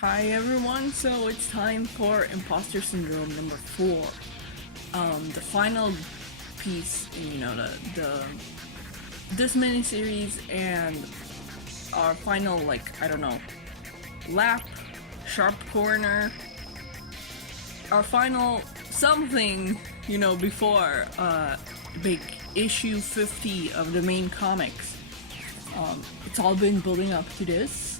Hi everyone, so it's time for Imposter Syndrome number 4. The final piece in the this miniseries and our final lap, sharp corner, our final something, before big issue 50 of the main comics. It's all been building up to this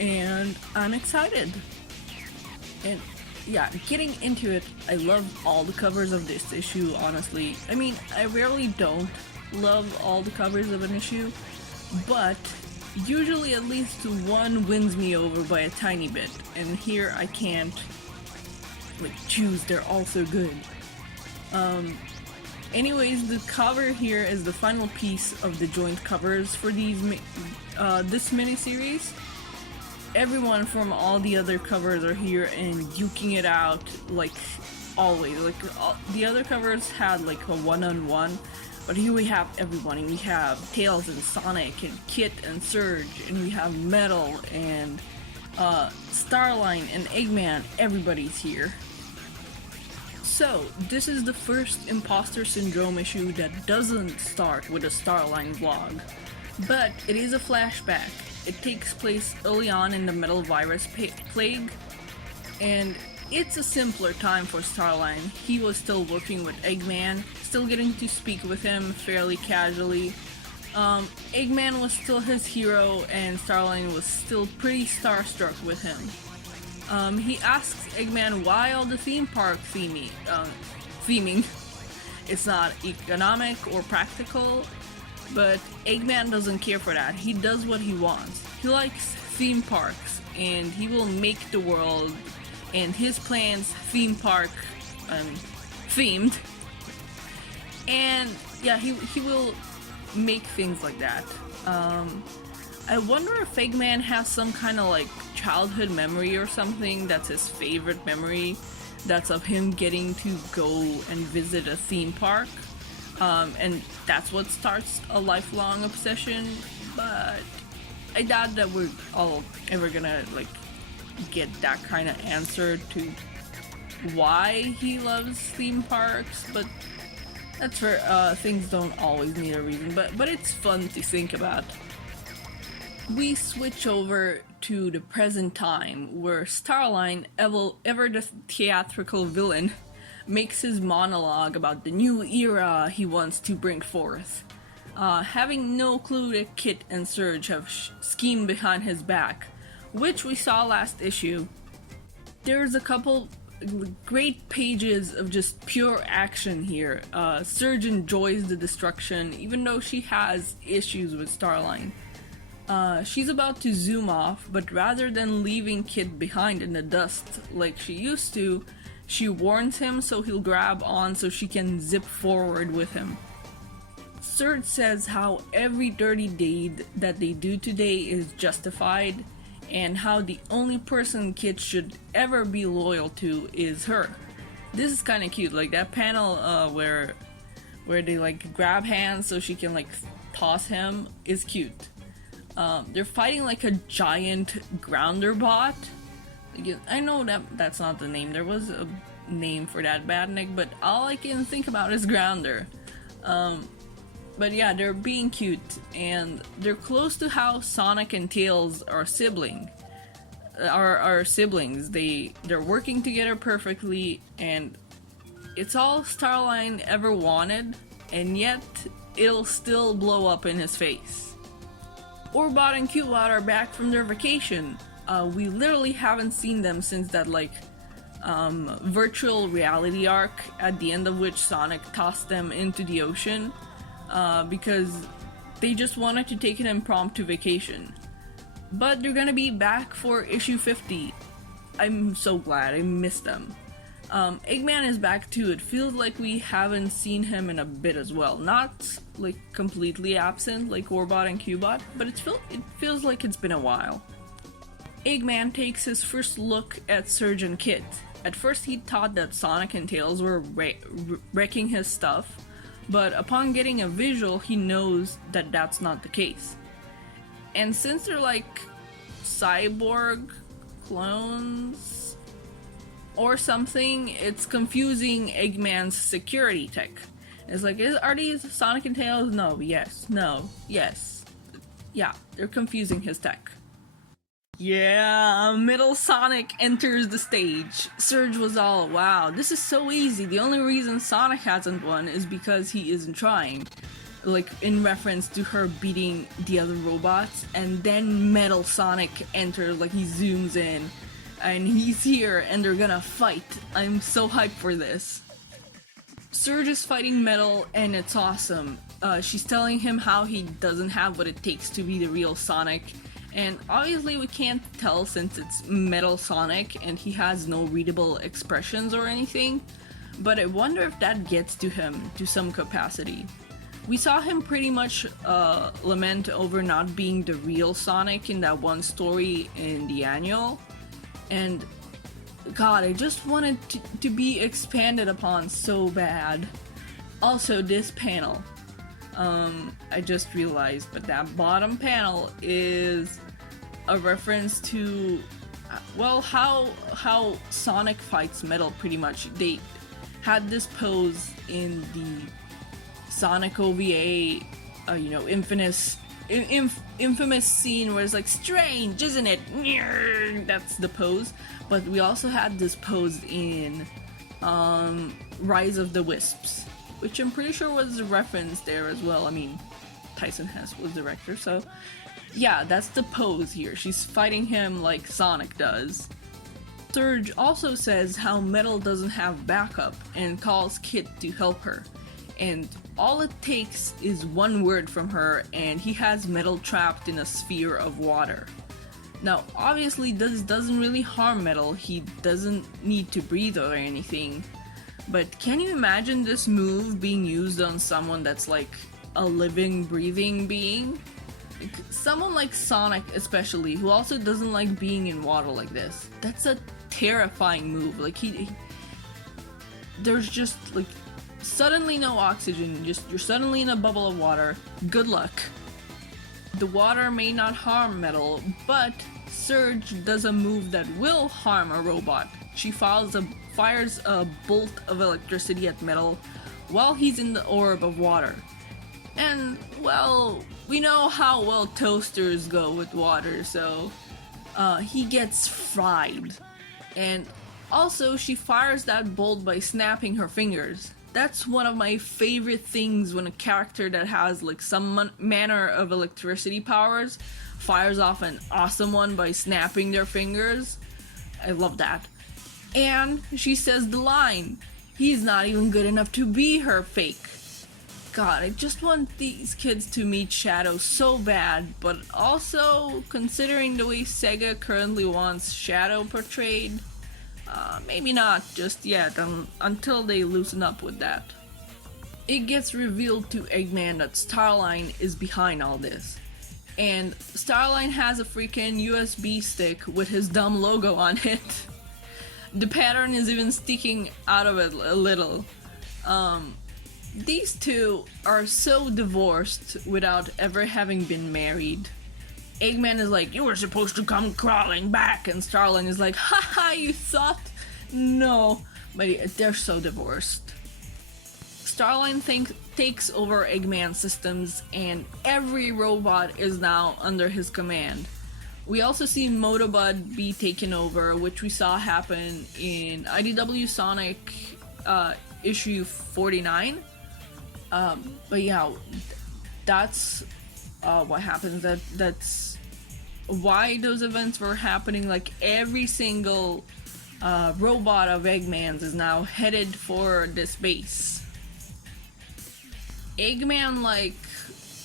and I'm excited. And yeah, getting into it, I love all the covers of this issue, honestly. I mean, I rarely don't love all the covers of an issue, but usually at least one wins me over by a tiny bit, and here I can't choose, they're all so good. Anyways, the cover here is the final piece of the joint covers for this miniseries. Everyone from all the other covers are here and duking it out like always. The other covers had like a one-on-one, but here we have everyone. We have Tails and Sonic and Kit and Surge, and we have Metal and Starline and Eggman. Everybody's here. So, this is the first Imposter Syndrome issue that doesn't start with a Starline vlog, but it is a flashback. It takes place early on in the metal virus plague, and it's a simpler time for Starline. He was still working with Eggman, still getting to speak with him fairly casually. Eggman was still his hero, and Starline was still pretty starstruck with him. He asks Eggman why all the theme park theming. It's not economic or practical, but Eggman doesn't care for that. He does what he wants. He likes theme parks, and he will make the world and his plans theme park themed. And yeah, he will make things like that. I wonder if Eggman has some kind of childhood memory or something that's his favorite memory, that's of him getting to go and visit a theme park. And that's what starts a lifelong obsession, but I doubt that we're all ever gonna get that kind of answer to why he loves theme parks, but that's where things don't always need a reason, but it's fun to think about. We switch over to the present time, where Starline, ever the theatrical villain, makes his monologue about the new era he wants to bring forth. Having no clue that Kit and Surge have schemed behind his back, which we saw last issue. There's a couple great pages of just pure action here. Surge enjoys the destruction, even though she has issues with Starline. She's about to zoom off, but rather than leaving Kit behind in the dust like she used to, she warns him so he'll grab on so she can zip forward with him. Surge says how every dirty deed that they do today is justified, and how the only person Kit should ever be loyal to is her. This is kind of cute, that panel where they grab hands so she can toss him is cute. They're fighting a giant grounder bot. I know that's not the name. There was a name for that badnik, but all I can think about is Grounder. But yeah, they're being cute, and they're close to how Sonic and Tails are siblings. They're working together perfectly, and it's all Starline ever wanted, and yet it'll still blow up in his face. Orbot and Cubot are back from their vacation. We literally haven't seen them since that virtual reality arc, at the end of which Sonic tossed them into the ocean because they just wanted to take an impromptu vacation. But they're gonna be back for issue 50. I'm so glad. I missed them. Eggman is back too. It feels like we haven't seen him in a bit as well. Not completely absent like Orbot and Cubot, but it feels like it's been a while. Eggman takes his first look at Surge and Kit. At first he thought that Sonic and Tails were wrecking his stuff, but upon getting a visual he knows that that's not the case. And since they're cyborg clones or something. It's confusing Eggman's security tech. It's like, are these Sonic and Tails? No, yes, no, yes. Yeah, they're confusing his tech. Yeah, Metal Sonic enters the stage. Surge was all, wow, this is so easy. The only reason Sonic hasn't won is because he isn't trying. Like, in reference to her beating the other robots. And then Metal Sonic enters, like, he zooms in. And he's here, and they're gonna fight. I'm so hyped for this. Surge is fighting Metal, and it's awesome. She's telling him how he doesn't have what it takes to be the real Sonic. And obviously we can't tell since it's Metal Sonic and he has no readable expressions or anything, but I wonder if that gets to him to some capacity. We saw him pretty much lament over not being the real Sonic in that one story in the annual, and god, I just wanted to be expanded upon so bad. Also, this panel. I just realized, but that bottom panel is a reference to, well, how Sonic fights Metal pretty much. They had this pose in the Sonic OVA, infamous scene where it's like, strange, isn't it? That's the pose. But we also had this pose in Rise of the Wisps, which I'm pretty sure was a reference there as well. I mean, Tyson Hesse was director, so yeah, that's the pose here. She's fighting him like Sonic does. Surge also says how Metal doesn't have backup and calls Kit to help her. And all it takes is one word from her and he has Metal trapped in a sphere of water. Now, obviously this doesn't really harm Metal. He doesn't need to breathe or anything. But can you imagine this move being used on someone that's like a living, breathing being? Like, someone like Sonic especially, who also doesn't like being in water like this. That's a terrifying move. Like there's just like suddenly no oxygen, you're suddenly in a bubble of water. Good luck. The water may not harm Metal, but Surge does a move that will harm a robot. She fires a bolt of electricity at Metal while he's in the orb of water. And, well, we know how well toasters go with water, so he gets fried. And also, she fires that bolt by snapping her fingers. That's one of my favorite things when a character that has like some manner of electricity powers fires off an awesome one by snapping their fingers. I love that. And she says the line, he's not even good enough to be her fake. God, I just want these kids to meet Shadow so bad, but also considering the way Sega currently wants Shadow portrayed, maybe not just yet until they loosen up with that. It gets revealed to Eggman that Starline is behind all this. And Starline has a freaking USB stick with his dumb logo on it. The pattern is even sticking out of it a little. These two are so divorced without ever having been married. Eggman is like, you were supposed to come crawling back, and Starline is like, haha, you thought? No. But they're so divorced. Starline takes over Eggman's systems, and every robot is now under his command. We also see Motobud be taken over, which we saw happen in IDW Sonic issue 49. But yeah, that's what happens. That's why those events were happening. Like every single robot of Eggman's is now headed for this base. Eggman like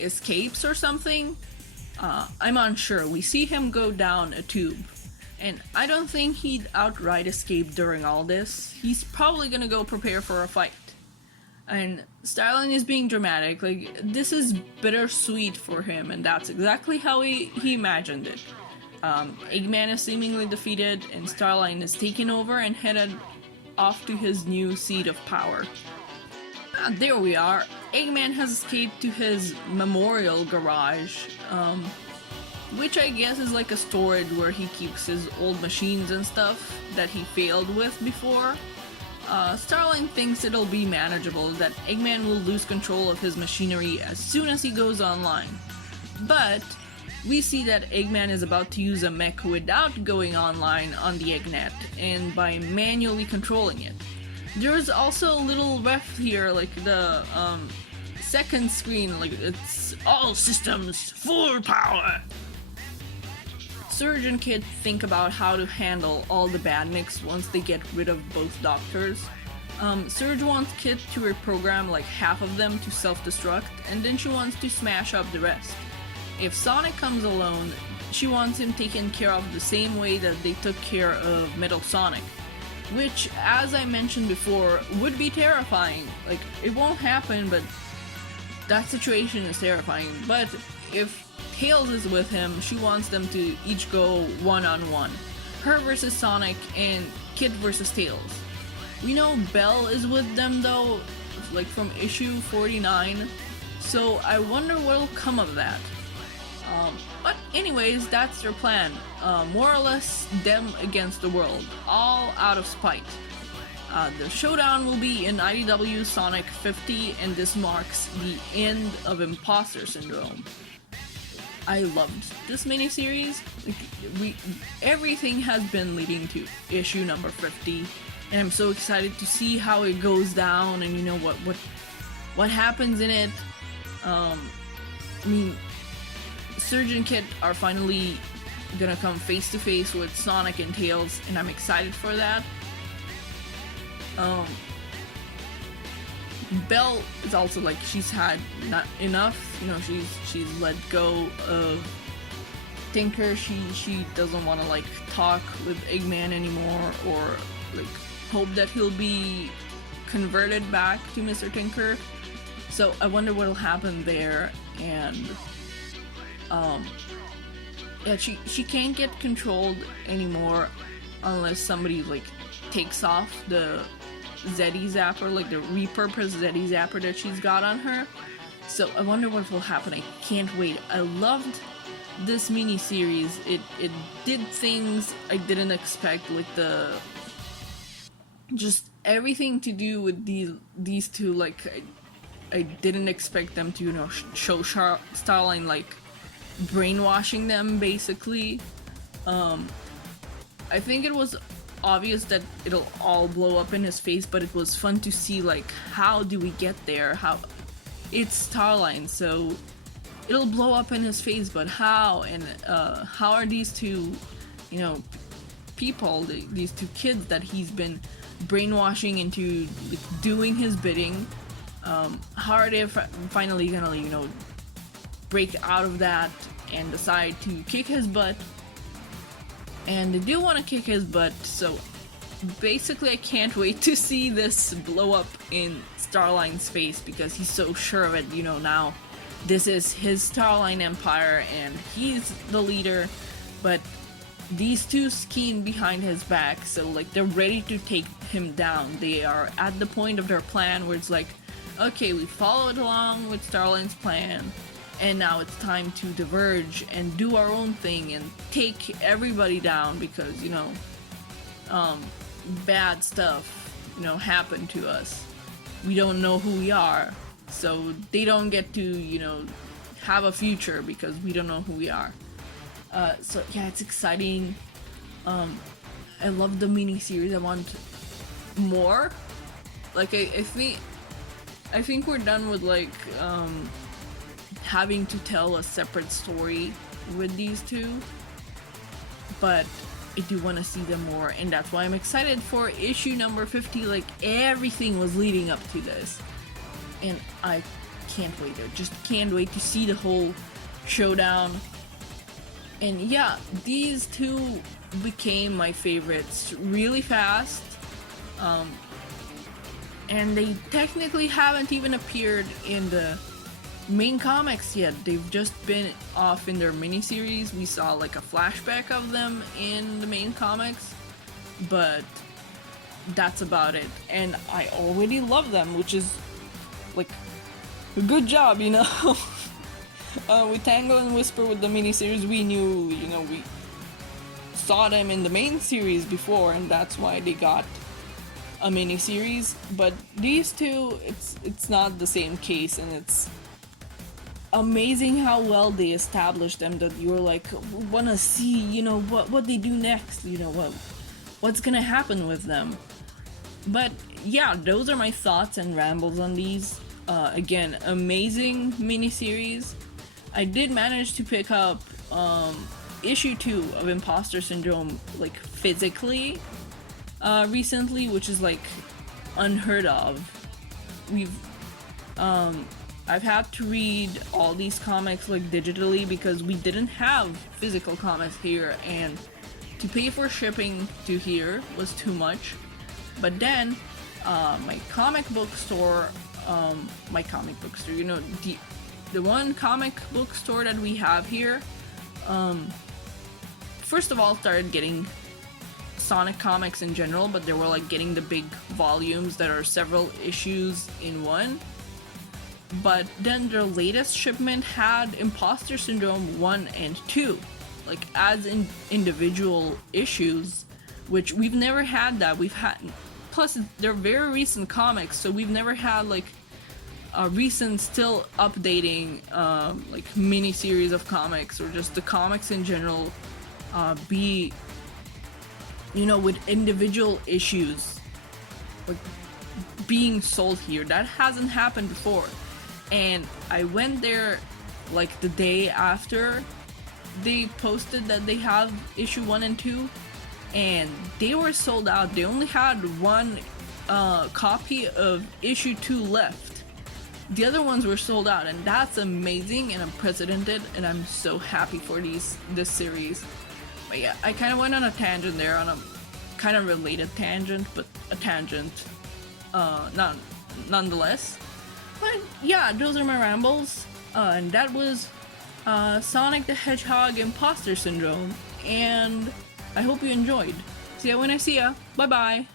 escapes or something. I'm unsure. We see him go down a tube, and I don't think he'd outright escape during all this. He's probably gonna go prepare for a fight. And Starline is being dramatic, like this is bittersweet for him, and that's exactly how he imagined it. Eggman is seemingly defeated, and Starline is taken over and headed off to his new seat of power. There we are. Eggman has escaped to his memorial garage. which I guess is like a storage where he keeps his old machines and stuff that he failed with before. Starline thinks it'll be manageable, that Eggman will lose control of his machinery as soon as he goes online. But we see that Eggman is about to use a mech without going online on the Eggnet, and by manually controlling it. There is also a little ref here, like the second screen, like it's all systems, full power. Surge and Kid think about how to handle all the badniks once they get rid of both doctors. Surge wants Kid to reprogram like half of them to self-destruct, and then she wants to smash up the rest. If Sonic comes alone, she wants him taken care of the same way that they took care of Metal Sonic, which, as I mentioned before, would be terrifying. Like, it won't happen, but that situation is terrifying. But if Tails is with him, she wants them to each go one-on-one. Her versus Sonic and Kid versus Tails. We know Belle is with them though, like from issue 49, so I wonder what'll come of that. But anyways, that's their plan. More or less them against the world, all out of spite. The showdown will be in IDW Sonic 50, and this marks the end of Imposter Syndrome. I loved this miniseries. Everything has been leading to issue number 50, and I'm so excited to see how it goes down and what happens in it. I mean, Surge and Kid are finally gonna come face to face with Sonic and Tails, and I'm excited for that. Belle is also like, she's had not enough, you know, she's let go of Tinker. She doesn't want to like talk with Eggman anymore, or like hope that he'll be converted back to Mr. Tinker. So I wonder what'll happen there. And yeah, she can't get controlled anymore unless somebody like takes off the Zeddy Zapper, like the repurposed Zeddy Zapper that she's got on her. So I wonder what will happen. I can't wait. I loved this mini-series. It did things I didn't expect, like just everything to do with these two. Like I didn't expect them to, you know, show Starline like brainwashing them basically. I think it was obvious that it'll all blow up in his face, but it was fun to see like how do we get there. How it's Starline, so it'll blow up in his face, but how? And how are these two, you know, people, these two kids that he's been brainwashing into like, doing his bidding, how are they finally gonna, you know, break out of that and decide to kick his butt? And they do want to kick his butt, so basically I can't wait to see this blow up in Starline's face, because he's so sure of it, you know, now this is his Starline Empire and he's the leader, but these two scheme behind his back, so like they're ready to take him down. They are at the point of their plan where it's like, okay, we followed along with Starline's plan, and now it's time to diverge and do our own thing and take everybody down, because, you know, bad stuff, you know, happened to us. We don't know who we are, so they don't get to, you know, have a future because we don't know who we are. So yeah, it's exciting. I love the mini-series. I want more. Like, I think we're done with like having to tell a separate story with these two, but I do want to see them more, and that's why I'm excited for issue number 50. Like, everything was leading up to this, and I can't wait. I just can't wait to see the whole showdown. And yeah, these two became my favorites really fast, and they technically haven't even appeared in the main comics yet. They've just been off in their miniseries. We saw like a flashback of them in the main comics, but that's about it. And I already love them, which is like a good job, you know. With Tango and Whisper with the miniseries, we knew, you know, we saw them in the main series before, and that's why they got a miniseries. But these two, it's not the same case, and it's amazing how well they established them that you're like wanna see, you know, what they do next, you know, what's gonna happen with them. But yeah, those are my thoughts and rambles on these. Again, amazing miniseries. I did manage to pick up issue 2 of Imposter Syndrome like physically recently, which is like unheard of. I've had to read all these comics like digitally because we didn't have physical comics here, and to pay for shipping to here was too much. But then my comic book store, you know, the one comic book store that we have here, first of all started getting Sonic comics in general, but they were like getting the big volumes that are several issues in one. But then their latest shipment had Imposter Syndrome 1 and 2, like as in individual issues, which we've never had that. We've had, plus they're very recent comics, so we've never had like a recent, still updating like mini series of comics, or just the comics in general be, you know, with individual issues like being sold here. That hasn't happened before. And I went there like the day after they posted that they have issue 1 and 2, and they were sold out. They only had one copy of issue 2 left. The other ones were sold out, and that's amazing and unprecedented, and I'm so happy for this series. But yeah, I kind of went on a tangent there, on a kind of related tangent, but a tangent nonetheless. But yeah, those are my rambles, and that was Sonic the Hedgehog Imposter Syndrome, and I hope you enjoyed. See ya when I see ya. Bye bye.